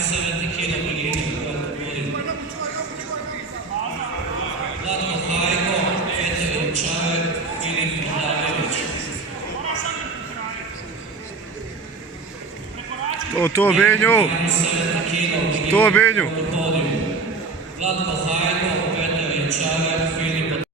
70 kg Vlatko Hajko, Petar Čavek, Filip Mladević. To Benju! To Benju! Vlatko Hajko, Petar Čavek, Filip